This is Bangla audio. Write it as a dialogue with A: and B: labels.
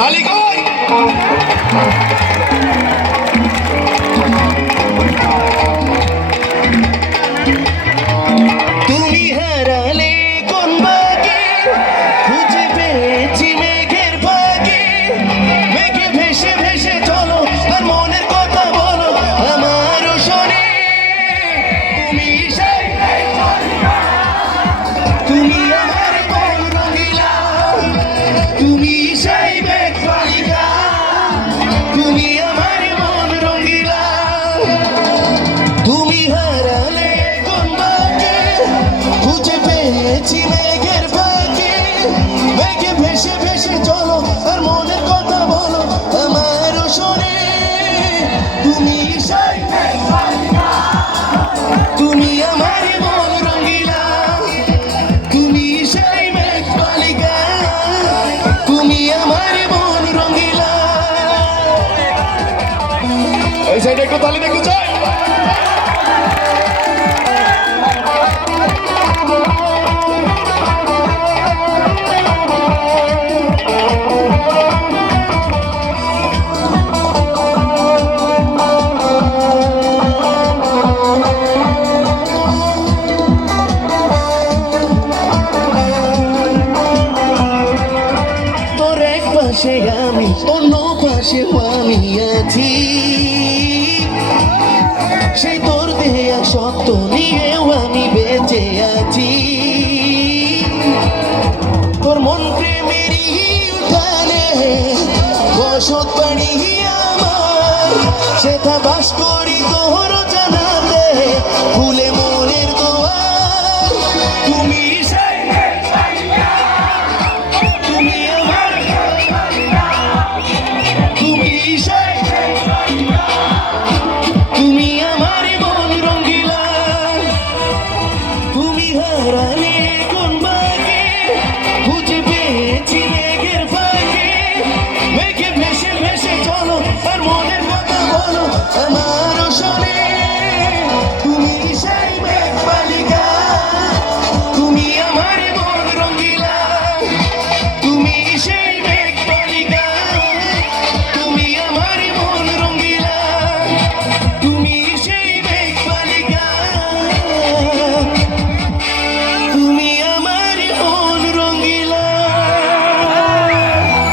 A: তালিকায়। এই সাইডে একটু তালি দেখতে চাই।
B: পাশে আমি অন্য পাশে সেই তোর দেয়া সত্য নিয়েও আমি বেঁচে আছি। তোর মন প্রেমেরই উঠানে, বসত বাড়ি আমার সেটা বাস করি তোর ফুলে তুমি সেই